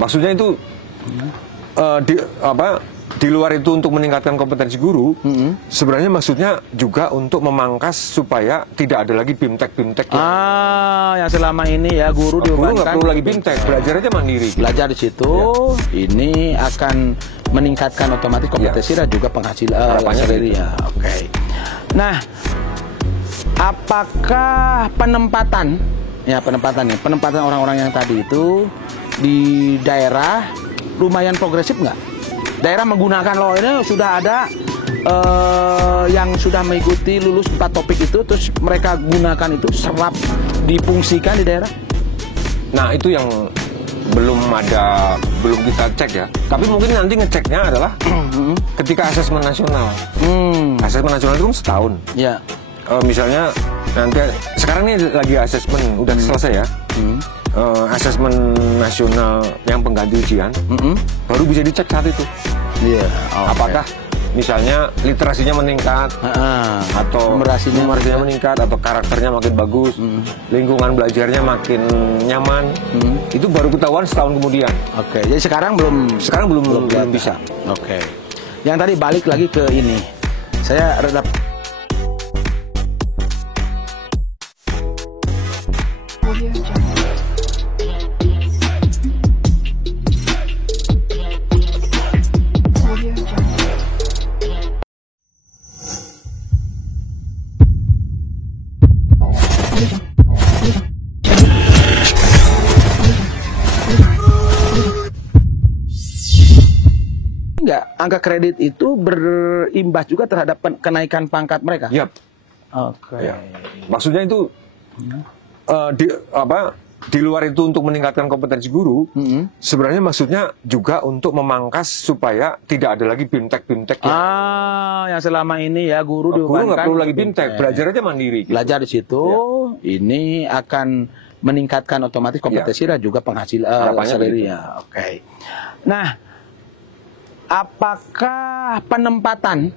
Maksudnya itu di luar itu untuk meningkatkan kompetensi guru, sebenarnya maksudnya juga untuk memangkas supaya tidak ada lagi bimtek-bimtek yang selama ini ya guru dibebankan. Guru nggak perlu lagi bimtek, belajar aja mandiri. Belajar di situ, ini akan meningkatkan otomatis kompetensi dan juga penghasilan sendiri ya. Oke. Nah, apakah penempatan orang-orang yang tadi itu di daerah lumayan progresif nggak? Daerah menggunakan loh ini sudah ada yang sudah mengikuti lulus 4 topik itu, terus mereka gunakan itu serap difungsikan di daerah. Nah, itu yang belum kita cek ya. Tapi mungkin nanti ngeceknya adalah ketika asesmen nasional. Asesmen nasional itu kan setahun. Ya. Misalnya nanti sekarang ini lagi asesmen udah selesai ya. Asesmen nasional yang pengganti ujian baru bisa dicek saat itu. Apakah misalnya literasinya meningkat, atau numerasinya meningkat, atau karakternya makin bagus, lingkungan belajarnya makin nyaman, itu baru ketahuan setahun kemudian. Jadi sekarang belum bisa. Yang tadi balik lagi ke ini, saya reda angka kredit itu berimbas juga terhadap kenaikan pangkat mereka. Maksudnya itu di luar itu untuk meningkatkan kompetensi guru, sebenarnya maksudnya juga untuk memangkas supaya tidak ada lagi bimtek-bimtek yang selama ini ya guru nggak perlu lagi bimtek, belajar aja mandiri. Belajar di situ, ini akan meningkatkan otomatis kompetensi dan juga penghasilan sendiri ya. Nah, apakah penempatan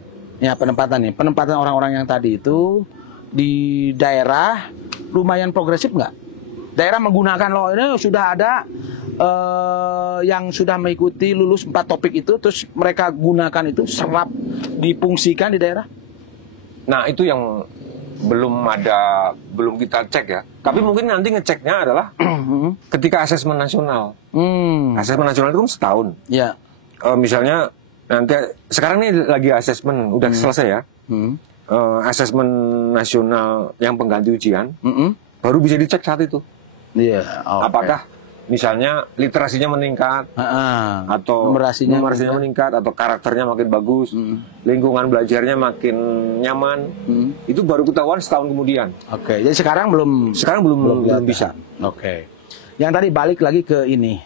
orang-orang yang tadi itu di daerah lumayan progresif nggak? Daerah menggunakan loh ini sudah ada yang sudah mengikuti lulus 4 topik itu, terus mereka gunakan itu serap difungsikan di daerah. Nah, itu yang belum kita cek ya. Tapi mungkin nanti ngeceknya adalah ketika asesmen nasional. Asesmen nasional itu kan setahun. Misalnya nanti sekarang ini lagi asesmen udah selesai ya. Asesmen nasional yang pengganti ujian baru bisa dicek saat itu. Apakah misalnya literasinya meningkat, atau numerasinya meningkat, atau karakternya makin bagus, lingkungan belajarnya makin nyaman, itu baru ketahuan setahun kemudian. Jadi sekarang belum bisa. Yang tadi balik lagi ke ini,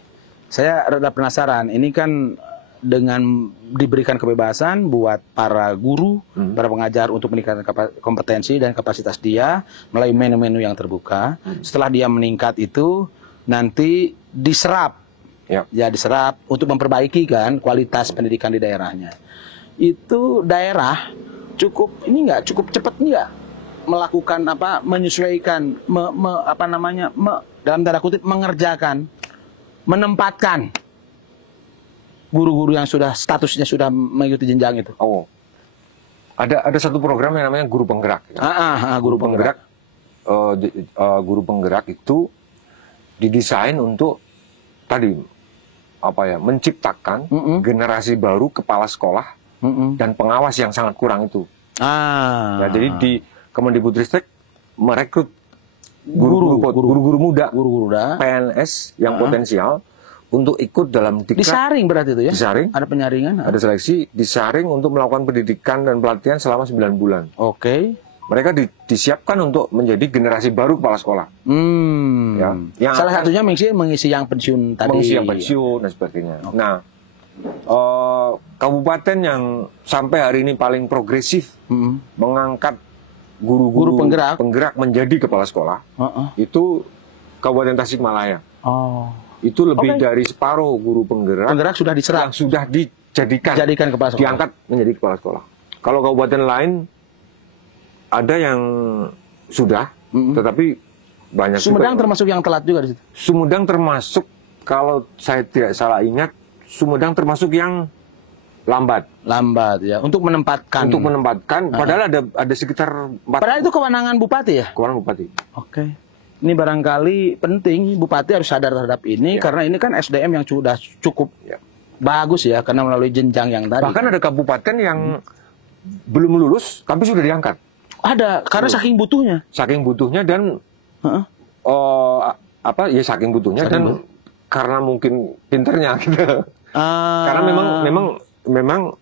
saya rada penasaran. Ini kan dengan diberikan kebebasan buat para guru, para pengajar untuk meningkatkan kompetensi dan kapasitas dia melalui menu-menu yang terbuka. Setelah dia meningkat itu nanti diserap, diserap untuk memperbaiki kan kualitas pendidikan di daerahnya. Itu daerah cukup cepat nggak melakukan menyesuaikan, dalam tanda kutip mengerjakan, menempatkan guru-guru yang sudah statusnya sudah mengikuti jenjang itu. Ada satu program yang namanya guru penggerak. Guru penggerak. Guru penggerak itu didesain untuk menciptakan generasi baru kepala sekolah dan pengawas yang sangat kurang itu. Jadi di Kemendikbudristek merekrut guru-guru muda, PNS yang potensial untuk ikut dalam diklat. Disaring berarti itu ya? Disaring. Ada penyaringan? Ada seleksi, disaring untuk melakukan pendidikan dan pelatihan selama 9 bulan. Mereka disiapkan untuk menjadi generasi baru kepala sekolah. Salah satunya mengisi yang pensiun tadi. Mengisi yang pensiun dan sebagainya. Nah, kabupaten yang sampai hari ini paling progresif mengangkat guru-guru penggerak menjadi kepala sekolah, itu Kabupaten Tasikmalaya. Itu lebih dari separuh guru penggerak sudah diserap, sudah dijadikan kepala sekolah, diangkat menjadi kepala sekolah. Kalau kabupaten lain ada yang sudah, tetapi banyak. Sumedang termasuk yang telat juga di situ. Sumedang termasuk kalau saya tidak salah ingat, Sumedang termasuk yang lambat ya, untuk menempatkan. Padahal ada sekitar 4. Padahal itu kewenangan bupati ya. Kewenangan bupati. Oke. Ini barangkali penting bupati harus sadar terhadap ini, karena ini kan SDM yang sudah cukup bagus ya, karena melalui jenjang yang tadi. Bahkan ada kabupaten yang belum lulus tapi sudah diangkat. Ada, karena saking butuhnya. Saking butuhnya dan saking butuhnya dan karena mungkin pinternya gitu. Karena memang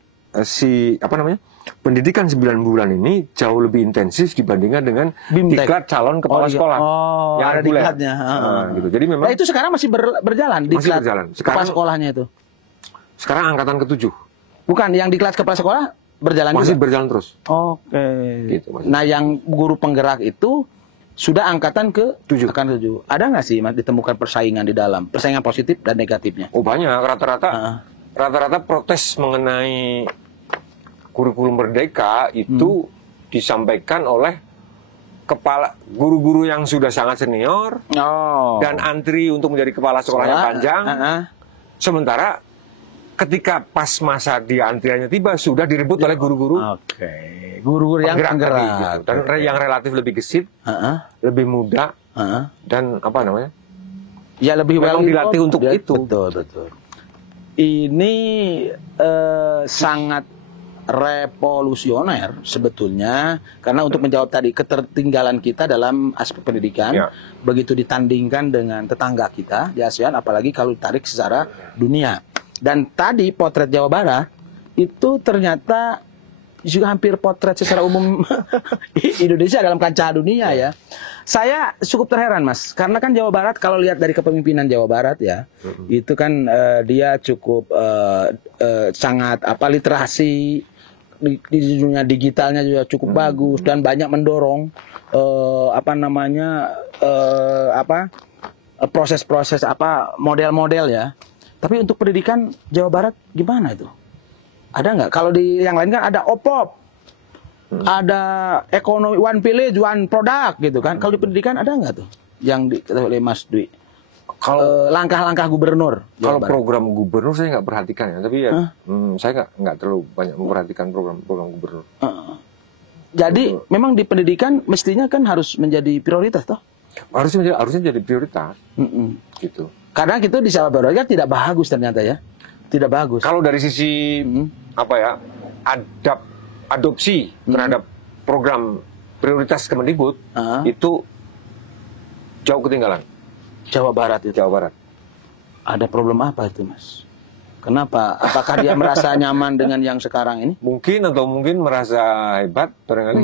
pendidikan 9 bulan ini jauh lebih intensif dibandingkan dengan diklat calon kepala sekolah. Yang ada diklatnya. Gitu. Jadi memang itu sekarang masih berjalan diklat kepala sekolahnya itu. Sekarang angkatan ke-7. Bukan, yang diklat kepala sekolah berjalan masih juga? Berjalan terus. Oke. Gitu, nah, yang guru penggerak itu sudah angkatan ke-7. Ada nggak sih ditemukan persaingan di dalam? Persaingan positif dan negatifnya? Oh, banyak. Rata-rata protes mengenai kurikulum merdeka itu disampaikan oleh kepala guru-guru yang sudah sangat senior dan antri untuk menjadi kepala sekolahnya panjang. Sementara ketika pas masa di antriannya tiba sudah direbut oleh guru-guru. Guru-guru yang penggerak gitu. Dan yang relatif lebih gesit, lebih muda, dan apa namanya? Ya lebih dilatih untuk itu. Betul. Ini sangat revolusioner sebetulnya, karena untuk menjawab tadi ketertinggalan kita dalam aspek pendidikan, begitu ditandingkan dengan tetangga kita di ASEAN, apalagi kalau ditarik secara dunia. Dan tadi potret Jawa Barat itu ternyata juga hampir potret secara umum Indonesia dalam kancah dunia ya. Saya cukup terheran, Mas, karena kan Jawa Barat kalau lihat dari kepemimpinan Jawa Barat ya, itu kan dia cukup sangat literasi di dunia digitalnya juga cukup bagus dan banyak mendorong proses-proses model-model ya. Tapi untuk pendidikan Jawa Barat gimana itu? Ada nggak? Kalau di yang lain kan ada OPOP, ada ekonomi one village one product gitu kan. Kalau di pendidikan ada nggak tuh yang diketahui oleh Mas Dwi? Kalau langkah-langkah gubernur, kalau program gubernur saya nggak perhatikan ya, tapi ya saya nggak terlalu banyak memperhatikan program gubernur. Jadi memang di pendidikan mestinya kan harus menjadi prioritas toh? Harusnya jadi prioritas, gitu. Karena itu di Jawa Barat kan tidak bagus ternyata ya, tidak bagus. Kalau dari sisi adopsi terhadap program prioritas Kemendikbud itu jauh ketinggalan. Jawa Barat itu. Jawa Barat. Ada problem apa itu, Mas? Kenapa? Apakah dia merasa nyaman dengan yang sekarang ini? Mungkin merasa hebat barangkali.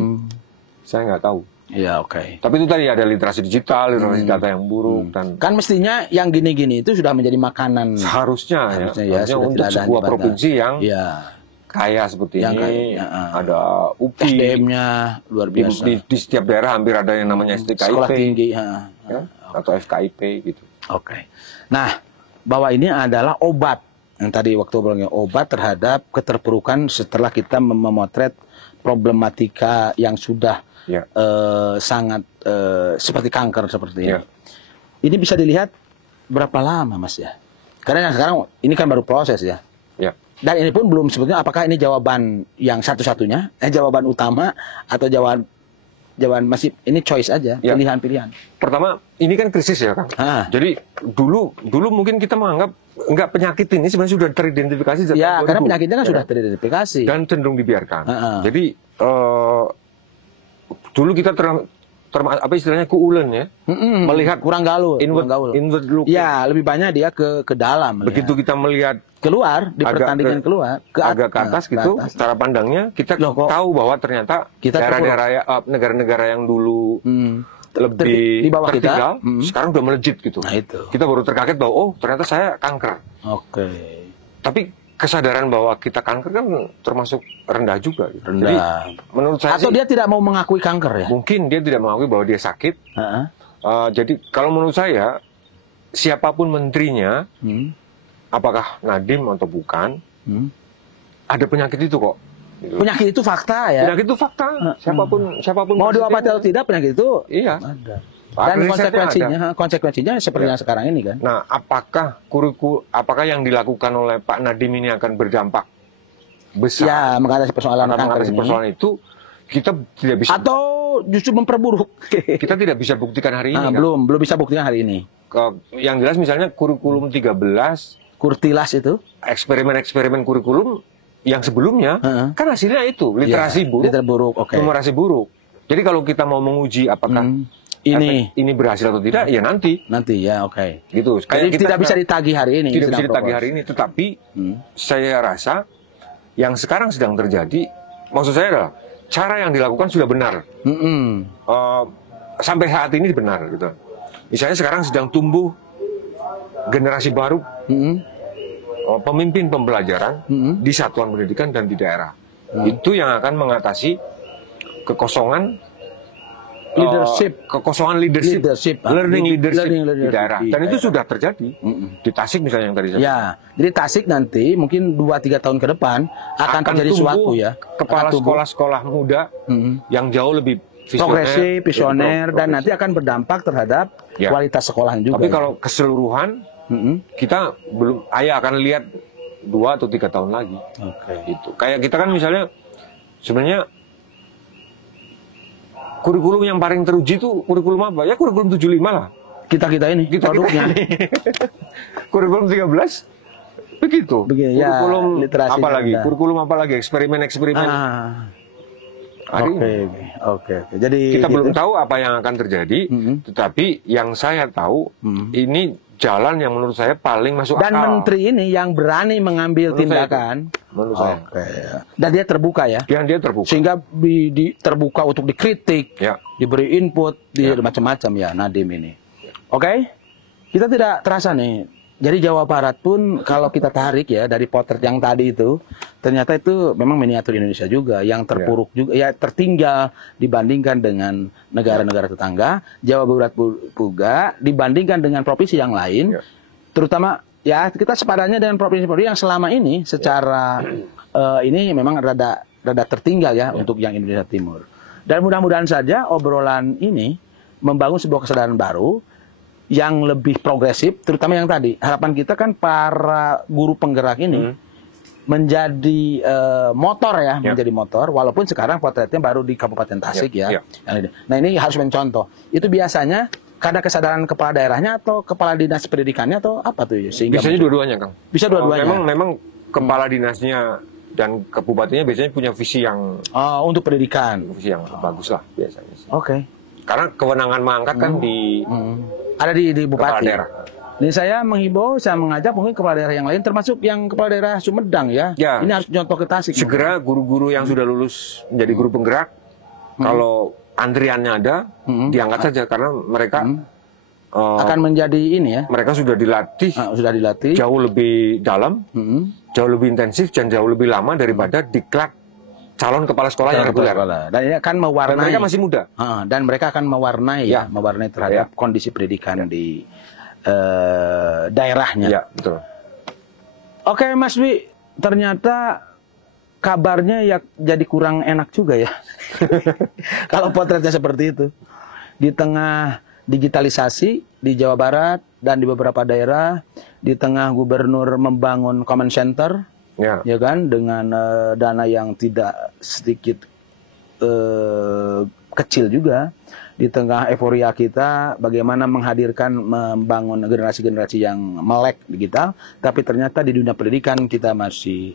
Saya nggak tahu. Iya, oke. Tapi itu tadi ada literasi digital, literasi data yang buruk dan kan mestinya yang gini-gini itu sudah menjadi makanan. Harusnya untuk sebuah provinsi yang kaya seperti ini, ada UPI, SDM-nya luar biasa. Di setiap daerah hampir ada yang namanya STKIP. Sekolah tinggi, atau FKIP gitu. Oke. Nah, bahwa ini adalah obat yang tadi waktu bilangnya obat terhadap keterpurukan setelah kita memotret problematika yang sudah sangat seperti kanker seperti ini. Ini bisa dilihat berapa lama, Mas ya? Karena yang sekarang ini kan baru proses ya. Dan ini pun belum sebetulnya apakah ini jawaban yang satu-satunya, jawaban utama atau jawaban masih ini choice aja, pilihan-pilihan. Pertama, ini kan krisis ya, Kang. Jadi dulu mungkin kita menganggap enggak, penyakit ini sebenarnya sudah teridentifikasi sejak tahun 2000. Karena penyakitnya kan sudah teridentifikasi. Dan cenderung dibiarkan. Jadi dulu kita apa istilahnya kuulen ya, melihat kurang gaul, inward look. Ya, lebih banyak dia ke dalam. Begitu kita melihat keluar di pertandingan keluar agak ke atas gitu, cara pandangnya kita tahu bahwa ternyata daerah-daerah negara-negara yang dulu lebih di bawah tertinggal, kita, sekarang udah melejit gitu. Nah, itu. Kita baru terkaget bahwa ternyata saya kanker. Tapi kesadaran bahwa kita kanker kan termasuk rendah juga. Gitu. Rendah. Jadi, menurut saya atau dia tidak mau mengakui kanker ya? Mungkin dia tidak mengakui bahwa dia sakit. Jadi kalau menurut saya siapapun menterinya, apakah Nadiem atau bukan, ada penyakit itu kok. Gitu. Penyakit itu fakta ya. Penyakit itu fakta. Siapapun mau diobati atau tidak penyakit itu iya. ada. Dan konsekuensinya seperti yang sekarang ini kan. Nah, apakah yang dilakukan oleh Pak Nadiem ini akan berdampak besar? Ya, mengatasi persoalan itu kita tidak bisa. Atau justru memperburuk. Kita tidak bisa buktikan hari ini. Belum bisa buktikan hari ini. Yang jelas misalnya kurikulum 13, Kurtilas itu, eksperimen kurikulum yang sebelumnya kan hasilnya itu literasi buruk, numerasi buruk. Jadi kalau kita mau menguji apakah ini berhasil atau tidak, ya nanti ya, gitu. Jadi tidak bisa ditagih hari ini. Tidak bisa ditagih hari ini, tetapi saya rasa yang sekarang sedang terjadi, maksud saya adalah cara yang dilakukan sudah benar. Sampai saat ini benar gitu. Misalnya sekarang sedang tumbuh generasi baru, pemimpin pembelajaran di satuan pendidikan dan di daerah. Itu yang akan mengatasi kekosongan leadership, learning leadership di daerah. Dan itu sudah terjadi di Tasik misalnya yang tadi saya. Ya, jadi Tasik nanti mungkin 2-3 tahun ke depan akan terjadi suatu ya. Kepala sekolah-sekolah muda yang jauh lebih progresif, visioner, dan nanti akan berdampak terhadap kualitas sekolah juga. Tapi kalau keseluruhan kita belum, akan lihat 2 atau 3 tahun lagi. Gitu. Kayak kita kan misalnya sebenarnya kurikulum yang paling teruji itu kurikulum apa? Ya kurikulum 75 lah. Kita ini produknya. Kurikulum 13 begitu. Kurikulum literasi apa lagi? Kurikulum apa lagi? Eksperimen. Jadi kita belum tahu apa yang akan terjadi, tetapi yang saya tahu ini jalan yang menurut saya paling masuk akal. Dan menteri ini yang berani mengambil tindakan. Menurut saya. Dan dia terbuka ya. Dia terbuka. Sehingga terbuka untuk dikritik, diberi input, macam-macam ya Nadiem ini. Kita tidak terasa nih. Jadi Jawa Barat pun kalau kita tarik ya dari potret yang tadi itu, ternyata itu memang miniatur Indonesia juga yang terpuruk juga, ya tertinggal dibandingkan dengan negara-negara tetangga. Jawa Barat juga dibandingkan dengan provinsi yang lain, terutama ya kita sepadannya dengan provinsi-provinsi yang selama ini secara ini memang rada tertinggal ya untuk yang Indonesia Timur. Dan mudah-mudahan saja obrolan ini membangun sebuah kesadaran baru yang lebih progresif, terutama yang tadi. Harapan kita kan para guru penggerak ini menjadi motor ya, menjadi motor, walaupun sekarang potretnya baru di Kabupaten Tasik Nah ini harus mencontoh. Itu biasanya karena kesadaran kepala daerahnya atau kepala dinas pendidikannya atau apa tuh? Sehingga biasanya dua-duanya, Kang. Bisa dua-duanya. Memang kepala dinasnya dan kabupatinya biasanya punya visi yang untuk pendidikan. Visi yang bagus lah biasanya. Karena kewenangan mengangkat kan ada di bupati. Daerah. Ini saya menghimbau, saya mengajak mungkin kepala daerah yang lain, termasuk yang kepala daerah Sumedang ya. Ini harus contoh ke Tasik. Segera guru-guru yang sudah lulus menjadi guru penggerak, kalau antriannya ada, diangkat saja karena mereka akan menjadi ini ya. Mereka sudah dilatih, jauh lebih dalam, jauh lebih intensif dan jauh lebih lama daripada diklat calon kepala sekolah yang reguler. Dan ini akan mewarnai. Dan mereka masih muda. Dan mereka akan mewarnai mewarnai terhadap kondisi pendidikan di daerahnya. Ya, betul. Oke, Mas Dwi, ternyata kabarnya ya jadi kurang enak juga ya. Kalau potretnya seperti itu. Di tengah digitalisasi di Jawa Barat dan di beberapa daerah, di tengah gubernur membangun command center, ya kan, dengan dana yang tidak sedikit kecil juga, di tengah euforia kita bagaimana membangun generasi-generasi yang melek digital, tapi ternyata di dunia pendidikan kita masih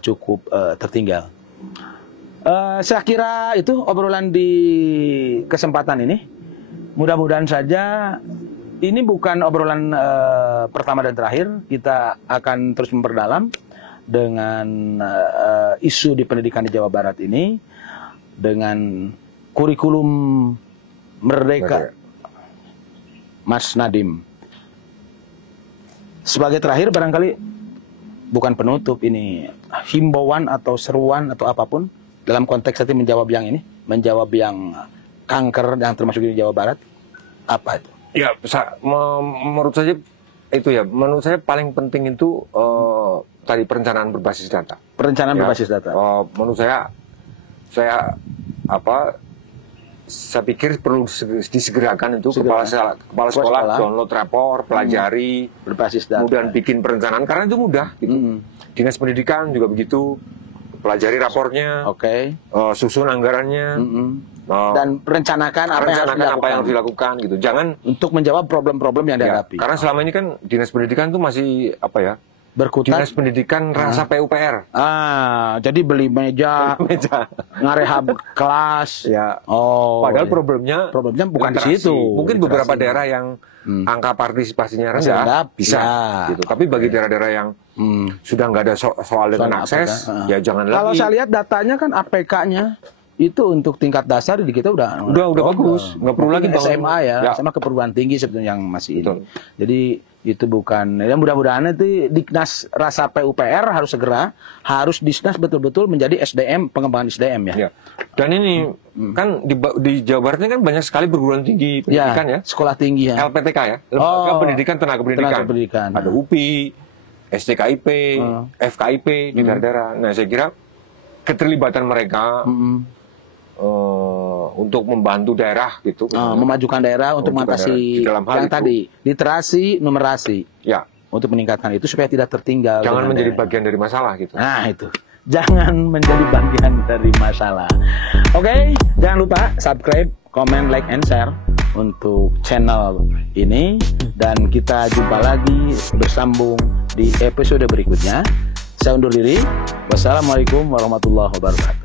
cukup tertinggal. Saya kira itu obrolan di kesempatan ini. Mudah-mudahan saja ini bukan obrolan pertama dan terakhir. Kita akan terus memperdalam dengan isu di pendidikan di Jawa Barat ini, dengan kurikulum Merdeka Mas Nadiem. Sebagai terakhir barangkali bukan penutup, ini himbauan atau seruan atau apapun dalam konteks nanti menjawab yang ini, menjawab yang kanker yang termasuk di Jawa Barat, apa itu? Ya, menurut saya itu ya, menurut saya paling penting itu tadi perencanaan berbasis data. Perencanaan berbasis data. Menurut saya saya pikir perlu disegerakan itu kepala sekolah download rapor, pelajari, berbasis data. Kemudian bikin perencanaan karena itu mudah gitu. Dinas pendidikan juga begitu, pelajari rapornya, susun anggarannya, dan rencanakan apa yang harus dilakukan gitu. Jangan untuk menjawab problem-problem yang dihadapi. Karena selama ini kan dinas pendidikan itu masih berkutat. Dinas pendidikan rasa PUPR. Jadi beli meja, ngarehab kelas. Ya. Padahal problemnya bukan di situ. Mungkin beberapa daerah yang angka partisipasinya rendah bisa gitu. Tapi bagi daerah-daerah yang sudah nggak ada soal dengan akses, ya jangan lagi. Kalau saya lihat datanya kan APK-nya itu untuk tingkat dasar di kita udah bagus, nggak perlu lagi SMA SMA ke perguruan tinggi sebetulnya yang masih ini. Jadi itu bukan, ya mudah-mudahan itu Diknas rasa PUPR harus Disnas betul-betul menjadi SDM, pengembangan SDM ya. Dan ini kan di Jawa Barat ini kan banyak sekali perguruan tinggi pendidikan sekolah tinggi LPTK Lembaga Pendidikan Tenaga Pendidikan. Ada UPI, STKIP, FKIP di daerah-daerah. Nah saya kira keterlibatan mereka untuk membantu daerah gitu, memajukan daerah untuk mengatasi yang tadi literasi, numerasi, untuk meningkatkan itu supaya tidak tertinggal. Jangan menjadi bagian dari masalah gitu. Nah itu, jangan menjadi bagian dari masalah. Oke, jangan lupa subscribe, comment, like, and share untuk channel ini dan kita jumpa lagi bersambung di episode berikutnya. Saya undur diri. Wassalamualaikum warahmatullahi wabarakatuh.